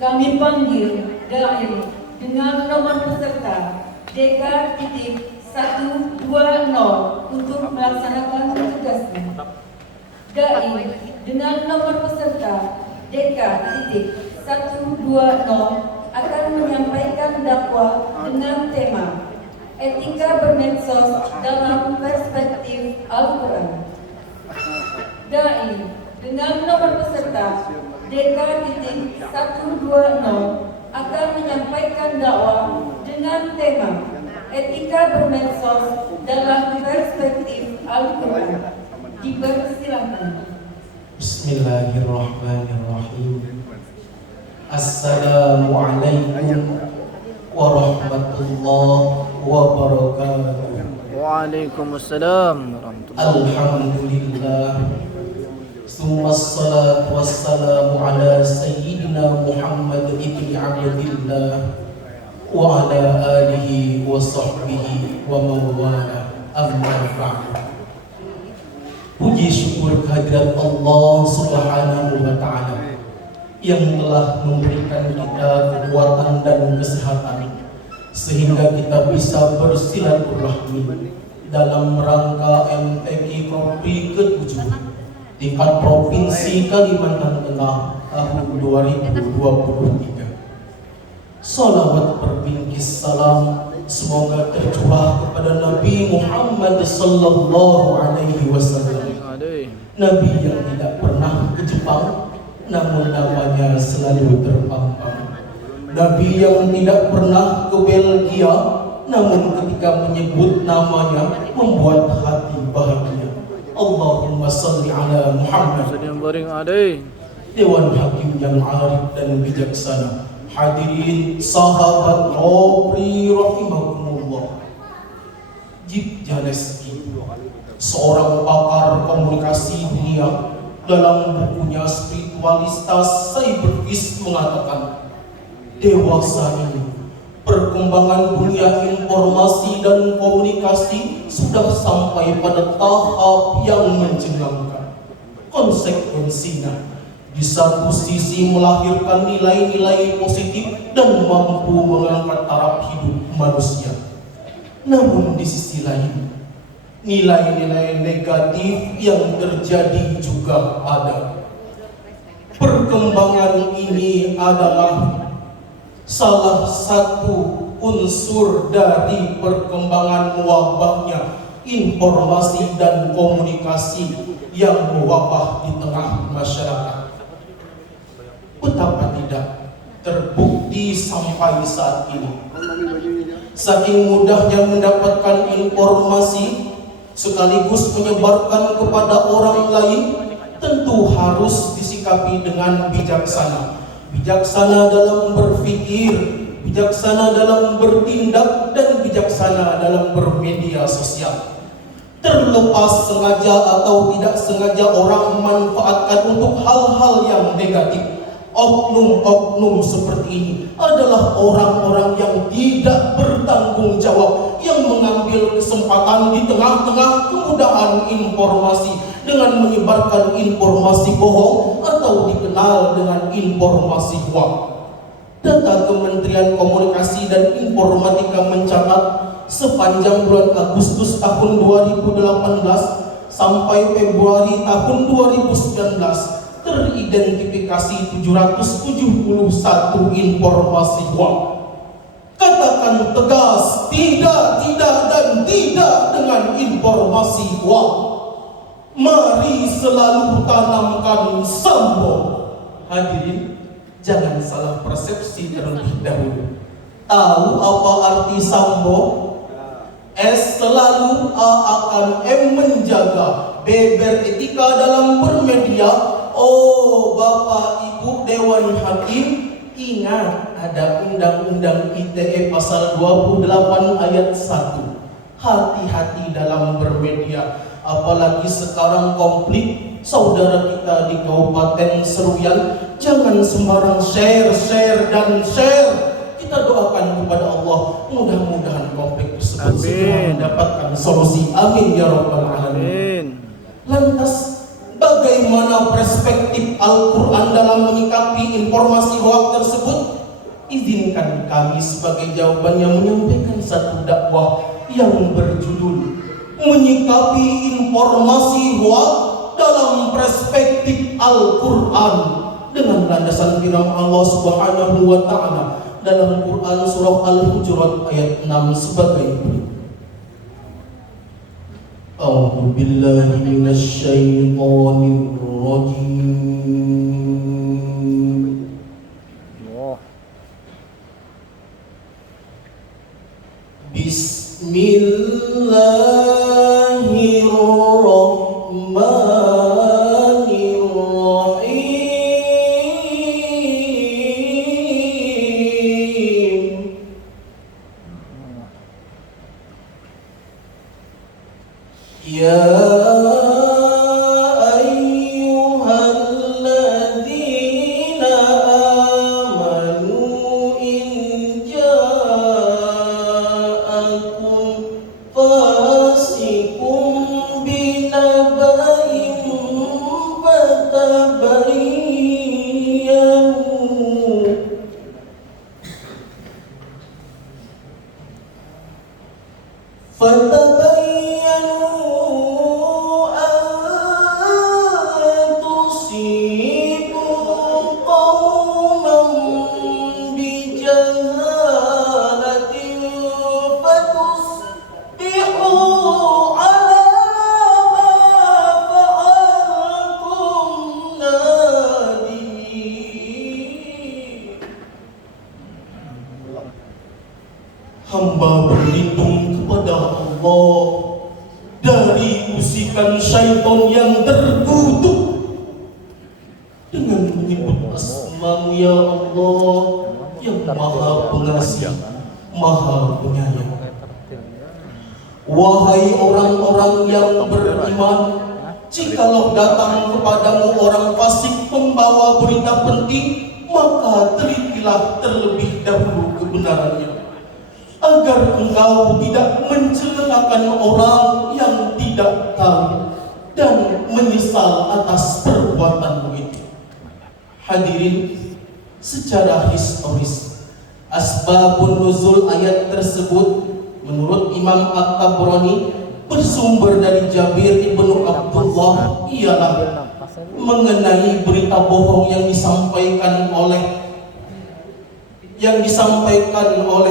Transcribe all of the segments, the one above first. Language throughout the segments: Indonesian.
Kami panggil dai dengan nomor peserta DK.120 untuk melaksanakan tugasnya. Dai dengan nomor peserta DK.120 akan menyampaikan dakwah dengan tema Etika Bermedsos dalam Perspektif Al-Quran. Dai dengan nomor peserta DK.120 akan menyampaikan dakwah dengan tema Etika Bermedsos dalam Perspektif Al-Quran. Dipersilakan. Bismillahirrahmanirrahim. Assalamualaikum warahmatullahi wabarakatuh. Waalaikumsalam warahmatullahi Alhamdulillah. Summa salatu wassalamu ala sayyidina Muhammad ibn Abdillah wa ala alihi wa sahbihi wa mawala, amma ba'du. Puji syukur kehadirat Allah Subhanahu wa ta'ala yang telah memberikan kita kekuatan dan kesehatan sehingga kita bisa bersilaturahmi dalam rangka MTQ Kopi ke-7 tingkat Provinsi Kalimantan Tengah tahun 2023. Salawat berbingkis salam semoga tercurah kepada Nabi Muhammad sallallahu alaihi wasallam, Nabi yang tidak pernah ke Jepang namun namanya selalu terpampang, Nabi yang tidak pernah ke Belgia namun ketika menyebut namanya membuat hati bahagia. Allahumma salli ala Muhammad. Dewan Hakim yang arif dan bijaksana, hadirin sahabat Robri rahimakumullah. Jip Jaleski, seorang pakar komunikasi dunia, dalam bukunya Spiritualitas Cyberpeace mengatakan, dewasa ini perkembangan dunia informasi dan komunikasi sudah sampai pada tahap yang mencengangkan. Konsekuensinya, di satu sisi melahirkan nilai-nilai positif dan mampu mengangkat taraf hidup manusia. Namun di sisi lain, nilai-nilai negatif yang terjadi juga ada. Perkembangan ini adalah salah satu unsur dari perkembangan mewabahnya informasi dan komunikasi yang mewabah di tengah masyarakat. Betapa tidak terbukti sampai saat ini. Saking mudahnya mendapatkan informasi sekaligus menyebarkan kepada orang lain, tentu harus disikapi dengan bijaksana. Bijaksana dalam berpikir, bijaksana dalam bertindak, dan bijaksana dalam bermedia sosial. Terlepas sengaja atau tidak sengaja orang memanfaatkan untuk hal-hal yang negatif, oknum-oknum seperti ini adalah orang-orang yang tidak bertanggung jawab, yang mengambil kesempatan di tengah-tengah kemudahan informasi dengan menyebarkan informasi bohong atau dikenal dengan informasi hoax. Data Kementerian Komunikasi dan Informatika mencatat sepanjang bulan Agustus tahun 2018 sampai Februari tahun 2019 teridentifikasi 771 informasi hoax. Katakan tegas, tidak, dan tidak dengan informasi hoax. Mari selalu tanamkan Sambo. Hadirin, jangan salah persepsi terlebih dahulu. Tahu apa arti Sambo? S selalu, A akan, M menjaga, B beretika dalam bermedia. Oh Bapak Ibu Dewan Hakim, ingat ada Undang-Undang ITE pasal 28 ayat 1. Hati-hati dalam bermedia, apalagi sekarang konflik saudara kita di Kabupaten Seruyan. Jangan sembarang share. Kita doakan kepada Allah, mudah-mudahan konflik tersebut segera mendapatkan solusi. Amin ya rabbal alamin. Lantas bagaimana perspektif Al-Quran dalam menyikapi informasi hoax tersebut? izinkan kami sebagai jawabannya menyampaikan satu dakwah yang berjudul menyikapi informasi hoax dalam perspektif Al-Quran dengan landasan firman Allah Subhanahu wa taala dalam Quran surah Al-Hujurat ayat 6 sebagai berikut. A'udzu billahi minasyaitonir rajim. Bismillahirrahmanirrahim. Ya ayyuhalladzina amanu in ja'akum fasiqun binaba'in fatabayyanu an tusibu qauman bijahalatin fatusbihu ala ma fa'altum nadimin. Hamba berlindung kepada Allah dari usikan syaitan yang terkutuk dengan menyebut asma-Mu ya Allah yang Maha Pengasih, Maha Penyayang. Wahai orang-orang yang beriman, jikalau datang kepadamu orang fasik membawa berita penting, maka telitilah terlebih dahulu kebenarannya, agar engkau tidak mencelakakan orang yang tidak tahu dan menyesal atas perbuatanmu itu. Hadirin, secara historis, asbabun nuzul ayat tersebut menurut Imam At-Tabrani bersumber dari Jabir ibnu Abdullah, ialah mengenai berita bohong yang disampaikan oleh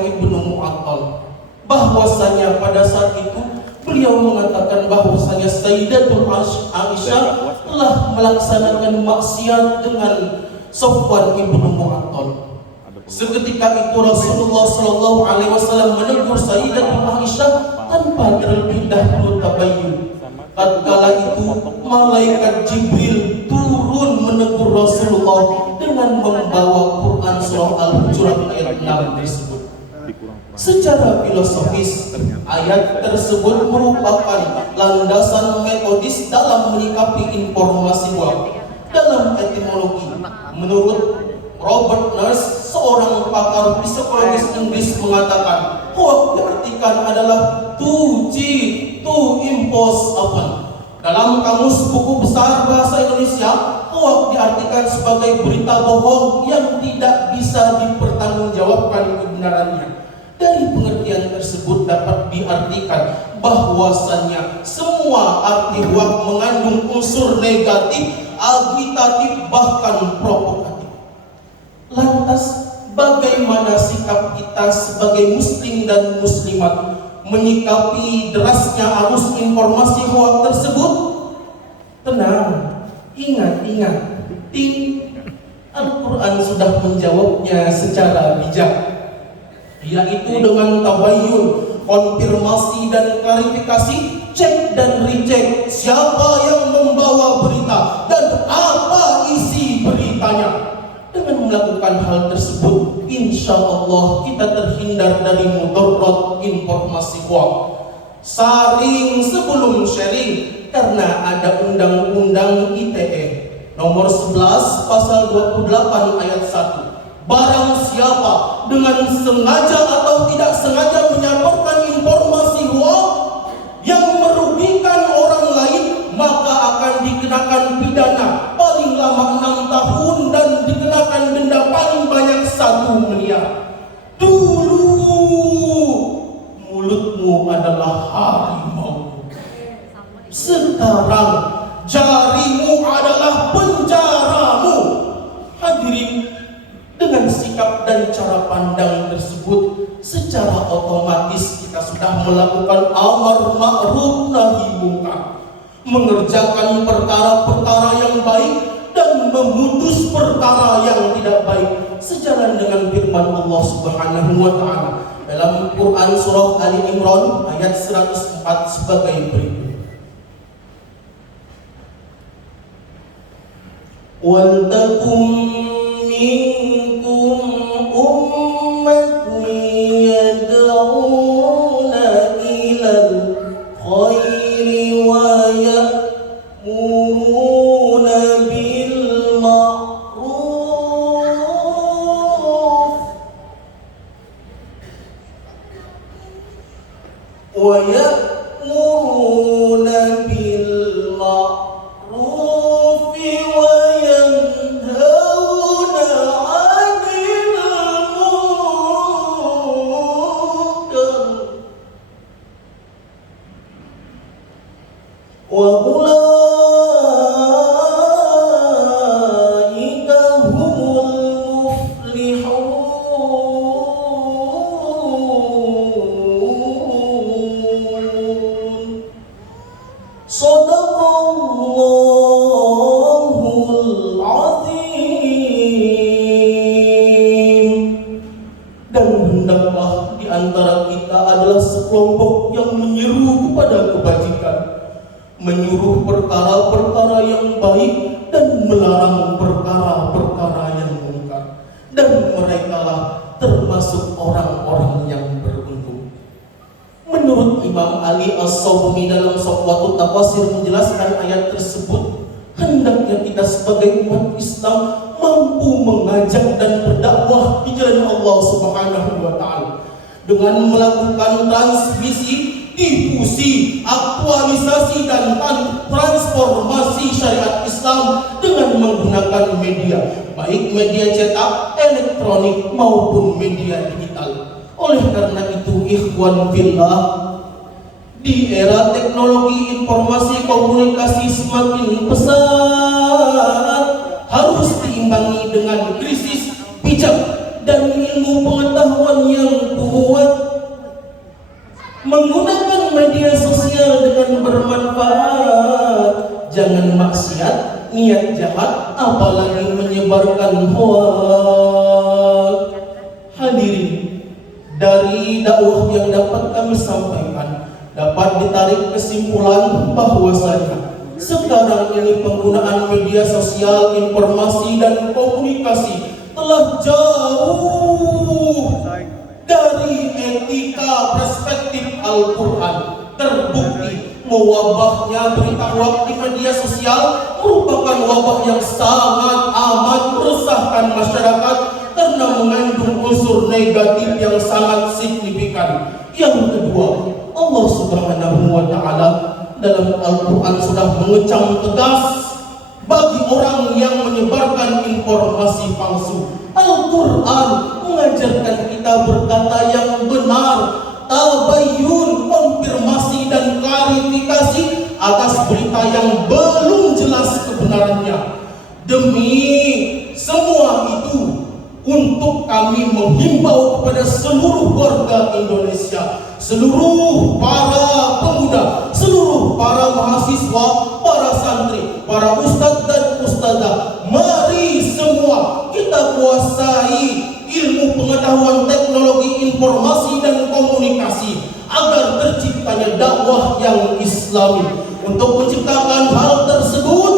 Ibnu Mu'attal, bahwasanya pada saat itu beliau mengatakan bahwasanya Sayyidatul Aisyah telah melaksanakan maksiat dengan Safwan ibnu Mu'attal. Seketika itu Rasulullah Shallallahu Alaihi Wasallam menegur Sayyidatul Aisyah tanpa terlebih dahulu tabayyun. Tatkala itu malaikat Jibril turun menegur Rasulullah dengan membawa Quran surah Al-Hujurat ayat 6 tersebut. Secara filosofis, ayat tersebut merupakan landasan metodis dalam menyikapi informasi hoax. Dalam etimologi, menurut Robert Nurse, seorang pakar psikologis Inggris, mengatakan hoax diartikan adalah to cheat, to impose upon. Dalam kamus buku besar bahasa Indonesia, hoax diartikan sebagai berita bohong yang tidak bisa dipertanggungjawabkan kebenarannya. Dari pengertian tersebut dapat diartikan bahwasannya semua arti hoax mengandung unsur negatif, agitatif, bahkan provokatif. Lantas, bagaimana sikap kita sebagai muslim dan muslimat menyikapi derasnya arus informasi hoax tersebut? Tenang, ingat, Al-Quran sudah menjawabnya secara bijak, yaitu dengan tabayyun, konfirmasi dan klarifikasi, cek dan recheck siapa yang membawa berita dan apa isi beritanya. Dengan melakukan hal tersebut, insya Allah kita terhindar dari mudarat informasi hoax. Saring sebelum sharing, karena ada undang-undang ITE nomor 11 pasal 28 ayat 1. Barang siapa dengan sengaja atau tidak sengaja menyampaikan informasi hoax yang merugikan orang lain, maka akan dikenakan pidana paling lama 6 tahun dan dikenakan denda paling banyak 1 miliar. otomatis kita sudah melakukan amar ma'ruf nahi munkar, mengerjakan perkara-perkara yang baik dan memutus perkara yang tidak baik, sejalan dengan firman Allah Subhanahu wa taala dalam Quran surah Ali Imran ayat 104 sebagai berikut. Wal takum minkum ummatun yad'una ilal khairi wa ya'muruna bil ma'ruf wa ya'muruna bil ma'ruf wa yanhauna 'anil munkar wa ulaika humul muflihun. Shadaqallahul azim. Dan hendaklah di antara kita adalah sekelompok yang menyeru kepada kebajikan, menyuruh perkara-perkara yang baik dan melarang perkara-perkara yang mungkar, dan merekalah termasuk orang-orang yang beruntung. Menurut Imam Ali As-Sawmi dalam Safwatut Tafasir menjelaskan ayat tersebut, hendaknya kita sebagai umat Islam mampu mengajak dan berdakwah di jalan Allah Subhanahu wa taala dengan melakukan transmisi, difusi, aktualisasi dan transformasi syariat Islam dengan menggunakan media, baik media cetak, elektronik maupun media digital. Oleh karena itu, ikhwan fillah, di era teknologi informasi komunikasi semakin pesat, harus diimbangi dengan krisis bijak dan ilmu pengetahuan yang kuat. Menggunakan media sosial dengan bermanfaat, jangan maksiat, niat jahat, apalagi menyebarkan hoax. Hadirin, dari dakwah yang dapat kami sampaikan, dapat ditarik kesimpulan bahwasanya sekarang ini penggunaan media sosial, informasi dan komunikasi telah jauh dari etika perspektif Al-Quran. Terbukti mewabahnya berita hoax di media sosial merupakan wabah yang sangat amat meresahkan masyarakat karena mengandung unsur negatif yang sangat signifikan. Yang kedua, Allah Subhanahu wa taala dalam Al-Quran sudah mengecam tegas bagi orang yang menyebarkan informasi palsu. Al-Quran mengajarkan kita berkata yang benar, tabayyun, konfirmasi dan klarifikasi atas berita yang belum jelas kebenarannya. Demi semua itu, untuk kami menghimbau kepada seluruh warga Indonesia, seluruh para pemuda, seluruh para mahasiswa, para santri, para ustadz dan ustadzah, mari semua kita kuasai ilmu pengetahuan teknologi informasi dan komunikasi agar terciptanya dakwah yang islami. Untuk menciptakan hal tersebut,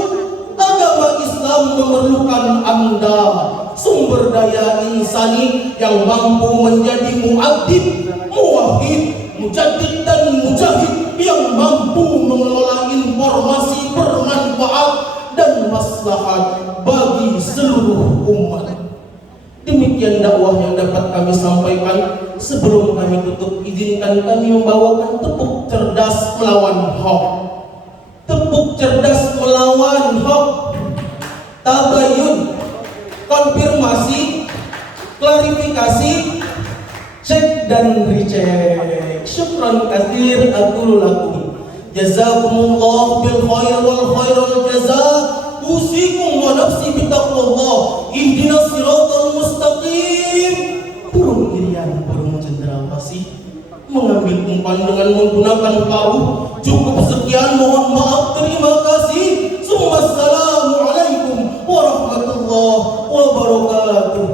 agama Islam memerlukan Anda, sumber daya insani yang mampu menjadi muadzib, muwahhid, mujaddid dan mujahid, yang mampu mengelola informasi bermanfaat dan maslahat bagi seluruh umat. Demikian dakwah yang dapat kami sampaikan. Sebelum kami tutup, izinkan kami membawakan tepuk cerdas melawan hoax. Tepuk cerdas melawan hoax, tabayun, konfirmasi, klarifikasi, cek dan recheck. Syukran katsir aqulu lakum. Jazakumullah bil khair wal khairul jazaa. Usikum wa nafsi bitaqwallah. Ihdinas siratal mustaqim. Burung irian, burung cendrawasih. mengambil umpan dengan menggunakan paruh. Cukup sekian, mohon maaf, terima kasih. Assalamualaikum warahmatullahi wabarakatuh.